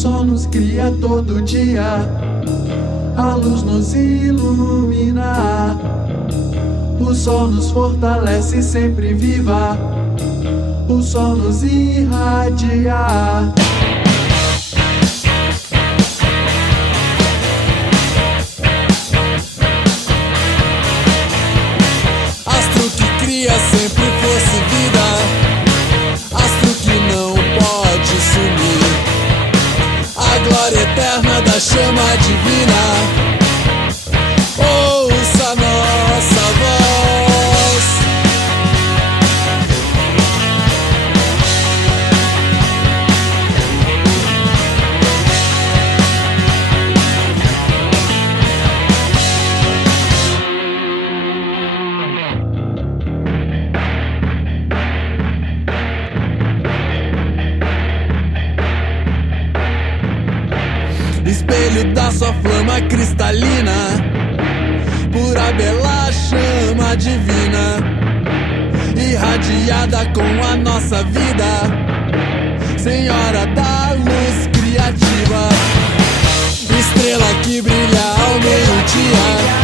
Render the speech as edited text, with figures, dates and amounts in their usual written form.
sol nos cria todo dia, a luz nos ilumina. O sol nos fortalece sempre viva, o sol nos irradia. Astro que cria sempre força e vida, astro que não pode sumir. A glória eterna da chama divina, ouça nossa voz. Espelho da sua flama cristalina, pura bela chama divina, irradiada com a nossa vida, Senhora da luz criativa. Estrela que brilha ao meio-dia,